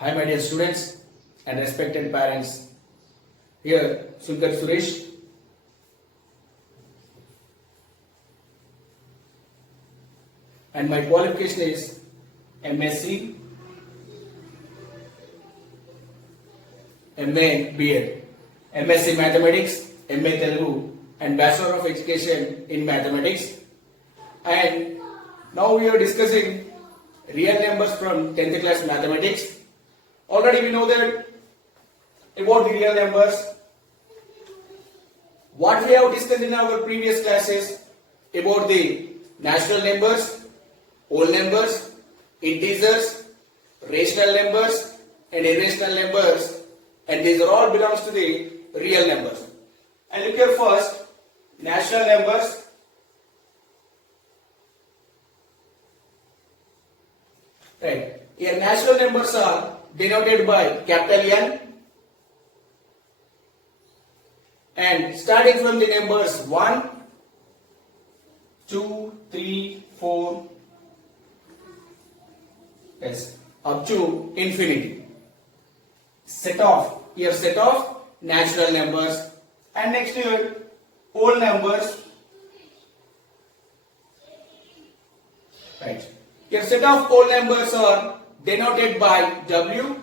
Hi, my dear students and respected parents. Here, Sulkar Suresh. And my qualification is MSc, MA BEd, MSc Mathematics, MA Telugu, and Bachelor of Education in Mathematics. And now we are discussing real numbers from 10th class Mathematics. Already we know that about the real numbers. What we have discussed in our previous classes about the natural numbers, whole numbers, integers, rational numbers and irrational numbers, and these are all belongs to the real numbers. And look here first, natural numbers. Right. Here natural numbers are denoted by capital N, and starting from the numbers 1, 2, 3, 4, yes, up to infinity. Set of natural numbers, and next here whole numbers. Right. Your set of whole numbers are denoted by W,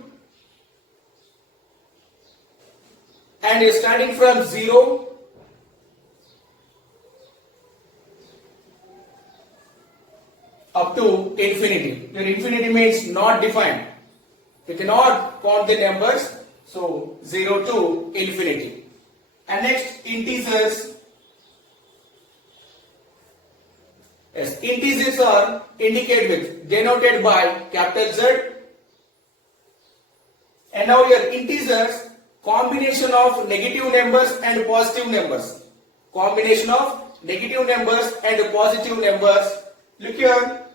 and is starting from 0 up to infinity. Your infinity means not defined. You cannot count the numbers, so 0 to infinity. And next, integers. Yes, integers are denoted by capital Z. And now here integers, combination of negative numbers and positive numbers. Combination of negative numbers and positive numbers. Look here.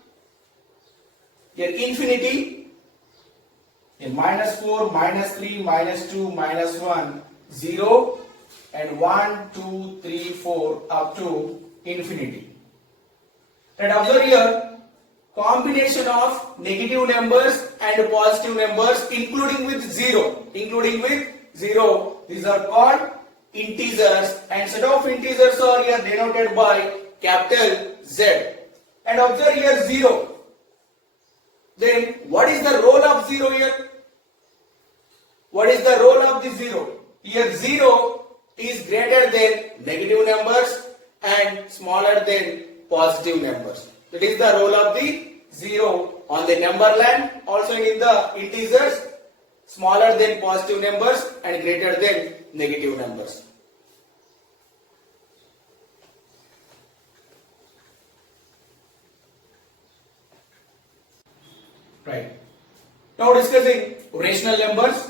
Here infinity. In -4, -3, -2, -1, 0, and 1, 2, 3, 4 up to infinity. And observe here, combination of negative numbers and positive numbers including with 0. These are called integers, and set of integers are here denoted by capital Z. And observe here 0. Then what is the role of 0 here? What is the role of the 0? Here 0 is greater than negative numbers and smaller than positive numbers. That is the role of the 0 on the number line. Also in the integers, smaller than positive numbers and greater than negative numbers. Right. Now discussing rational numbers.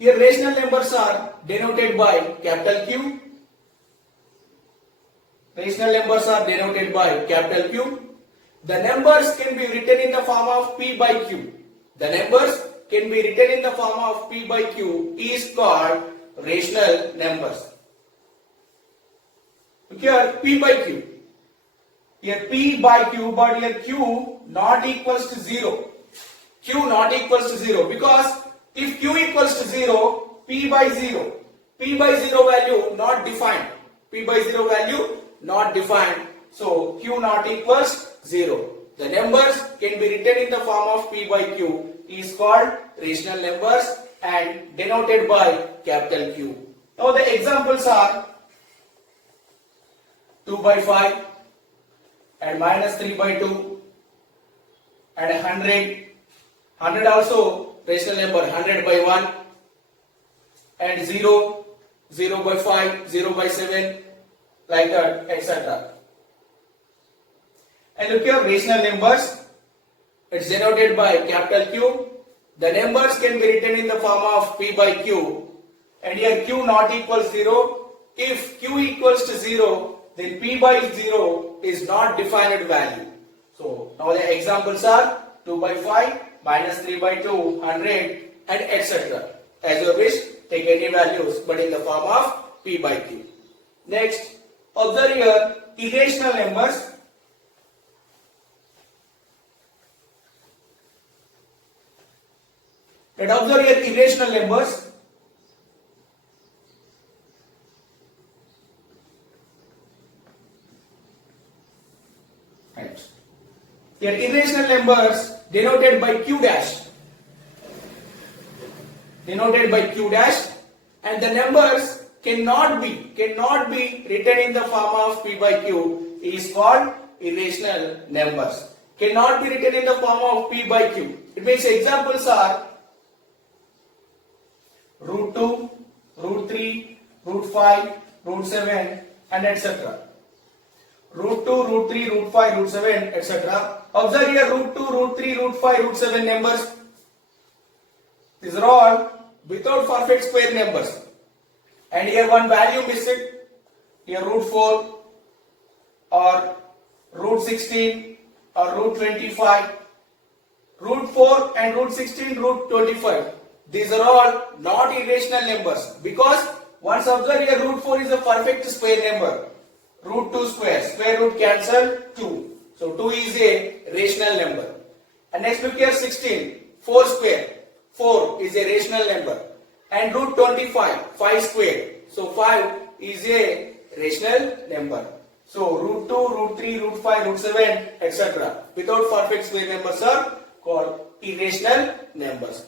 Here rational numbers are denoted by capital Q. Rational numbers are denoted by capital Q. The numbers can be written in the form of P by Q. The numbers can be written in the form of P by Q is called rational numbers. Here P by Q. Here P by Q, but here Q not equals to 0. Q not equals to 0 because if Q equals to 0, P by 0. P by 0 value not defined. P by 0 value not defined. So Q not equals 0. The numbers can be written in the form of P by Q is called rational numbers and denoted by capital Q. Now the examples are 2 by 5 and -3 by 2 and 100. 100 also rational number, 100 by 1 and 0, 0 by 5, 0 by 7, like that, etc. And look here, rational numbers, it's denoted by capital Q. The numbers can be written in the form of P by Q, and here Q not equals 0. If Q equals to 0, then P by 0 is not defined value. So now the examples are 2 by 5, -3 by 2, 100, and etc. As you wish, take any values but in the form of P by Q. Next, observe here irrational numbers. Let us observe here irrational numbers. Right. Here irrational numbers denoted by q dash. Denoted by q dash, and the numbers cannot be written in the form of p by q is called irrational numbers. Cannot be written in the form of p by q. It means examples are root 2, root 3, root 5, root 7 and etc. Root 2, root 3, root 5, root 7 etc. Observe here root 2, root 3, root 5, root 7 numbers. These are all without perfect square numbers. And here one value missing. Here root 4 or root 16 or root 25. Root 4 and root 16, root 25. These are all not irrational numbers, because once observe here root 4 is a perfect square number. Root 2 square, square root cancel 2. So 2 is a rational number. And next look here 16, 4 square, 4 is a rational number. And root 25, 5 square. So 5 is a rational number. So root 2, root 3, root 5, root 7, etc. without perfect square numbers are called irrational numbers.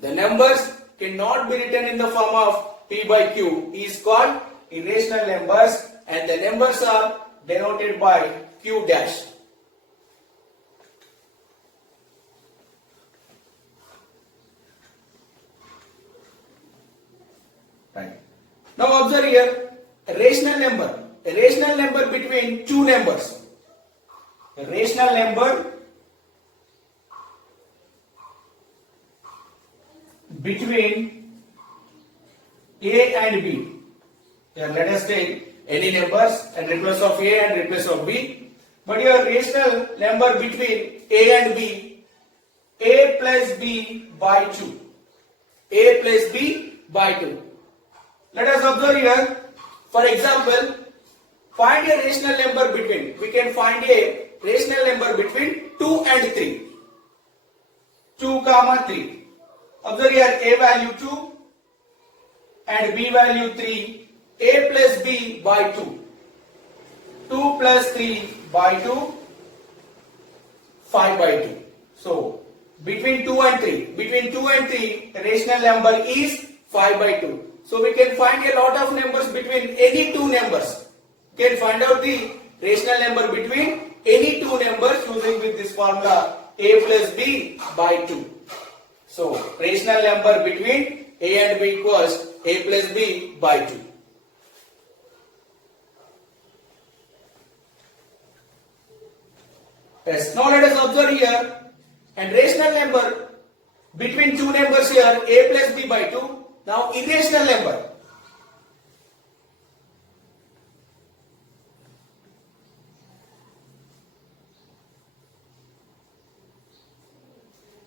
The numbers cannot be written in the form of p by q is called irrational numbers, and the numbers are denoted by q dash. Right. Now observe here a rational number. A rational number between two numbers. A rational number between A and B. Here let us take any numbers and replace of A and replace of B. But your rational number between A and B, A plus B by 2. A plus B by 2. Let us observe here. For example, find a rational number between. We can find a rational number between 2 and 3. 2, 3. Observe here A value 2 and B value 3. A plus B by 2. 2 plus 3 by 2. 5 by 2. So, between 2 and 3. Between 2 and 3, the rational number is 5 by 2. So, we can find a lot of numbers between any two numbers. We can find out the rational number between any two numbers using with this formula A plus B by 2. So, rational number between A and B equals A plus B by 2. Yes, now let us observe here, and rational number between two numbers here A plus B by 2. Now irrational number.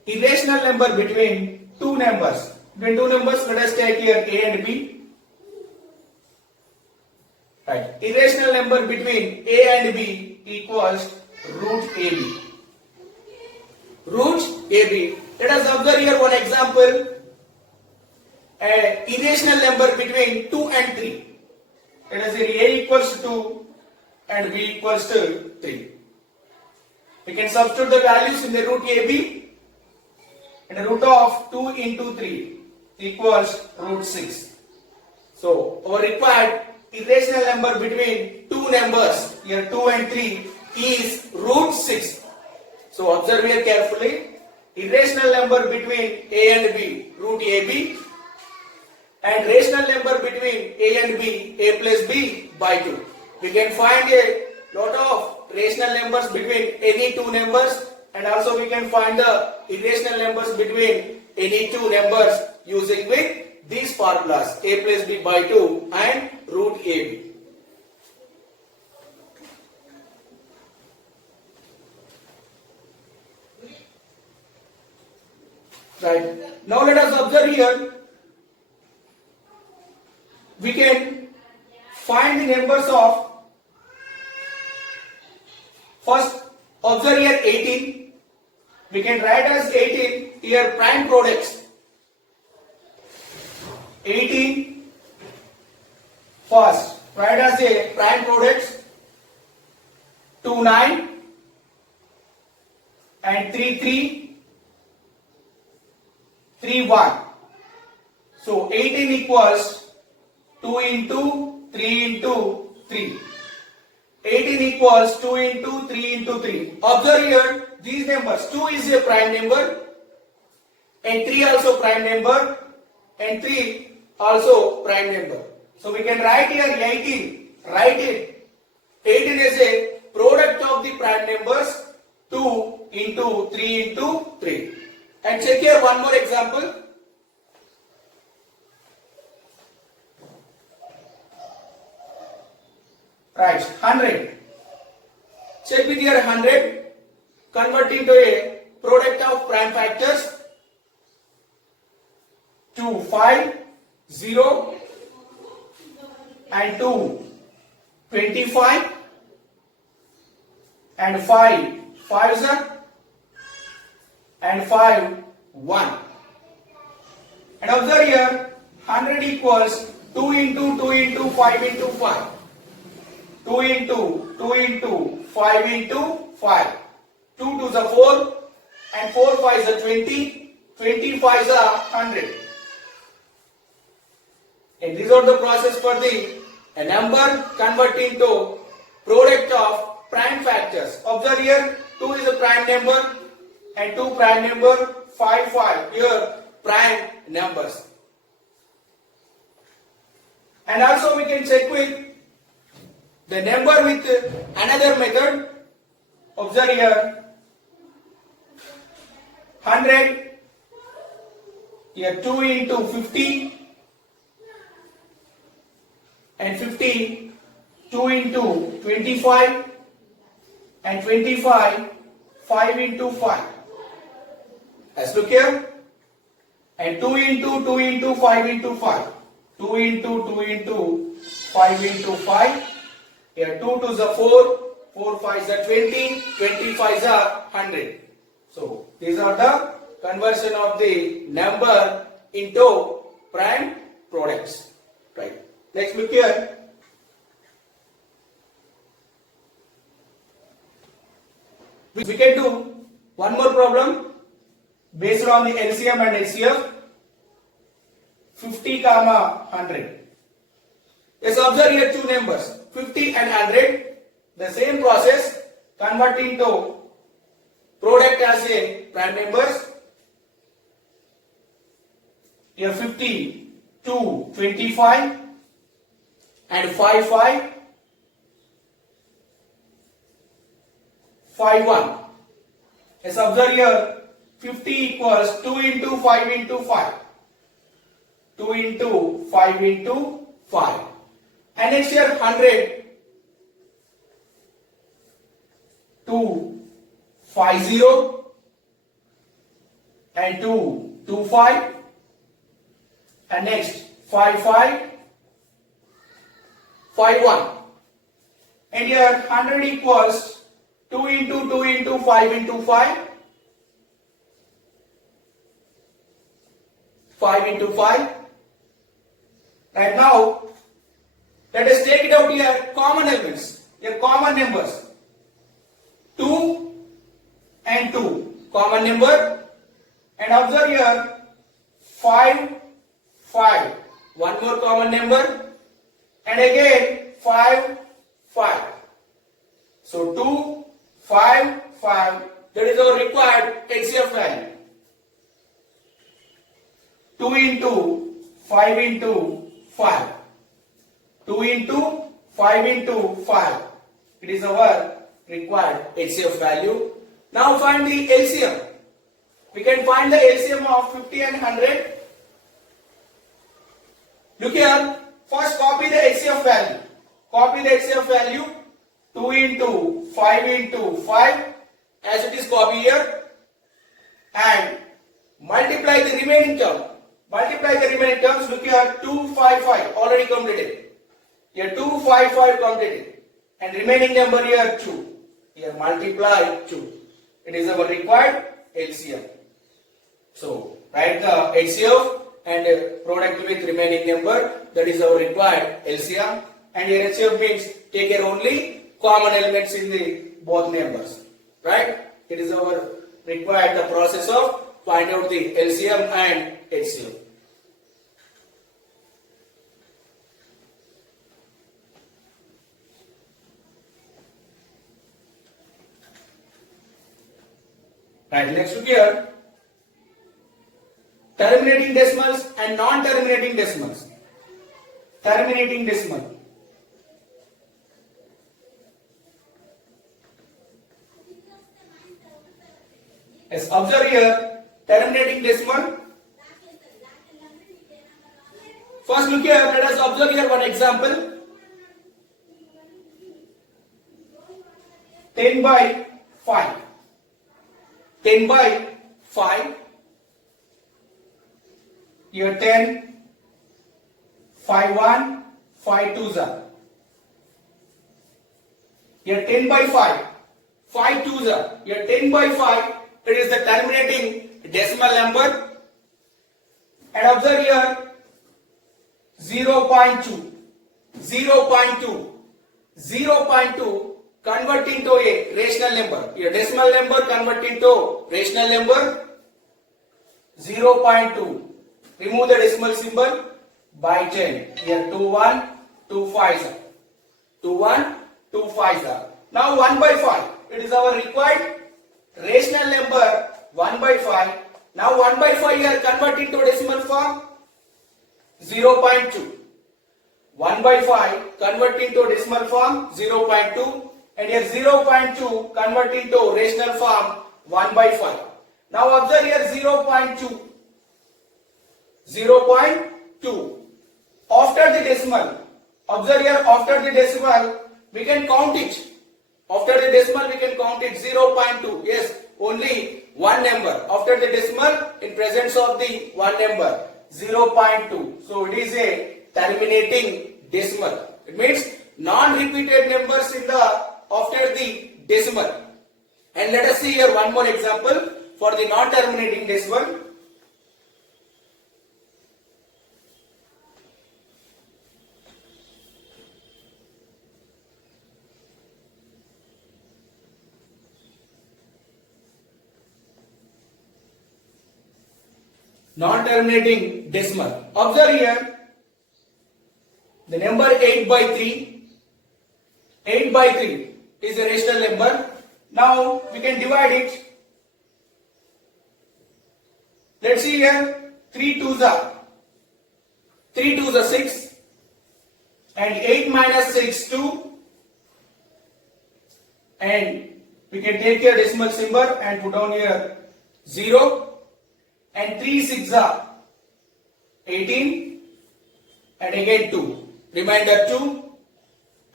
Irrational number between two numbers. Between two numbers, let us take here A and B. Right. Irrational number between A and B equals root AB. Root AB. Let us observe here one example. An irrational number between 2 and 3. Let us say A equals to 2 and B equals to 3. We can substitute the values in the root AB, and the root of 2 into 3 equals root 6. So our required irrational number between two numbers here 2 and 3 is root 6. So observe here carefully. Irrational number between A and B, root AB, and rational number between A and B, A plus B by 2. We can find a lot of rational numbers between any two numbers, and also we can find the irrational numbers between any two numbers using with these formulas A plus B by 2 and root AB. Right. Now let us observe here. We can find the numbers of First, observe here 18. We can write as 18 here prime products. 18 first, write as a prime products 2 9 and 3 3 3 1. So 18 equals 2 into 3 into 3. 18 equals 2 into 3 into 3. Observe here these numbers. 2 is a prime number and 3 also prime number and 3 also prime number. So we can write here 18. Write it. 18 is a product of the prime numbers 2 into 3 into 3. And check here one more example. Right, 100. Check with your 100. Convert into a product of prime factors 2 5 0 and 2 25 and 5 5 and 5 1. And observe here 100 equals 2 into 2 into 5 into 5. 2 into 2 into 5 into 5. 2 to the 4 and 4 5 is a 20. 25 is a 100. And these are the process for a number convert into product of prime factors. Observe here 2 is a prime number and 2 prime number 5 5 here prime numbers. And also we can check with the number with another method. Observe here 100 here 2 into 50 and 50 2 into 25 and 25 5 into 5. Let's look here. And 2 into 2 into 5 into 5. 2 into 2 into 5 into 5. Here 2 to the 4. 4 5 is a 20. 25 is a 100. So these are the conversion of the number into prime products. Right. Next look here. We can do one more problem based on the LCM and HCF. 50 comma 100. Let's observe here two numbers 50 and 100. The same process, convert into product as a prime numbers. Here 50 to 25 and 5 5 5 1. Let's observe here 50 equals 2 into 5 into 5. 2 into 5 into 5. And next here 100 2 5 0 and 2 2 5 and next 5 5 5 1. And here 100 equals 2 into 2 into 5 into 5. 5 into 5. Right now, let us take it out here common elements, here common numbers. 2 and 2, common number. And observe here 5, 5, one more common number. And again 5, 5. So 2, 5, 5, that is our required HCF value. 2 into 5 into 5. 2 into 5 into 5. It is our required HCF value. Now find the LCM. We can find the LCM of 50 and 100. Look here. First copy the HCF value. Copy the HCF value. 2 into 5 into 5 as it is copied here. And multiply the remaining term. Multiply the remaining terms. Look here. 2, 5, 5 already completed. Here 2, 5, 5 completed. And remaining number here 2. Here multiply 2. It is our required LCM. So write the HCF and product with remaining number, that is our required LCM. And here HCF means take care only common elements in the both numbers. Right? It is our required the process of find out the LCM and HCF. Right, next look here. Terminating decimals and non-terminating decimals. Terminating decimal. Yes, observe here. Terminating decimal. First look here. Let us observe here one example. 10 by 5. 10 by 5. Here 10, 5 1, 5 2 are. Here 10 by 5, 5 2 are. Here 10 by 5, it is the terminating decimal number. And observe here 0.2, 0.2, 0.2 convert into a rational number. Here decimal number convert into rational number 0.2. Remove the decimal symbol by 10. Here 2 1, 2 5. 2 1, 2 5. Now 1 by 5. It is our required rational number 1 by 5. Now 1 by 5 here convert into decimal form 0.2. 1 by 5 convert into decimal form 0.2. And here 0.2 convert into rational form 1 by 5. Now observe here 0.2. 0.2. After the decimal, observe here after the decimal, we can count it. After the decimal, we can count it 0.2. Yes, only one number. After the decimal, in presence of the one number, 0.2. So it is a terminating decimal. It means non-repeated numbers in the after the decimal. And let us see here one more example for the non-terminating decimal. Non-terminating decimal. Observe here the number 8 by 3. 8 by 3 is a rational number. Now we can divide it. Let's see here 3 2s are 3 2s are 6 and 8 minus 6 2, and we can take here decimal symbol and put down here 0. And 3 6 are 18 and again 2. Remainder 2.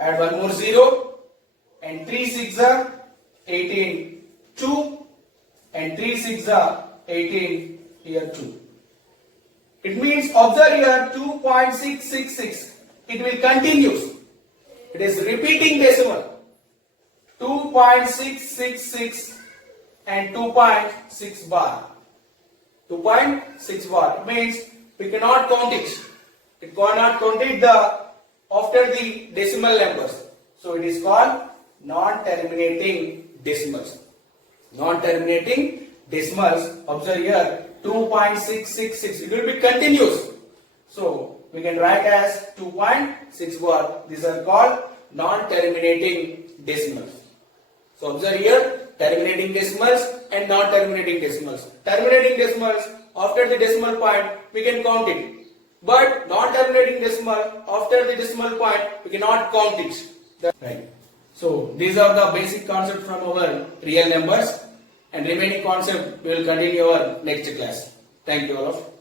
Add one more 0. And 3 6 are 18. 2. And 3 6 are 18. Here 2. It means observe here 2.666. It will continue. It is repeating decimal. 2.666 and 2.6 bar. 2.6 bar. It means we cannot count it. It cannot count it after the decimal numbers. So it is called non-terminating decimals. Non-terminating decimals. Observe here 2.666. It will be continuous. So we can write as 2.6 bar. These are called non-terminating decimals. So observe here terminating decimals and non-terminating decimals. Terminating decimals, after the decimal point, we can count it. But non-terminating decimal, after the decimal point, we cannot count it. Right. So these are the basic concepts from our real numbers, and remaining concept we will continue our next class. Thank you all of.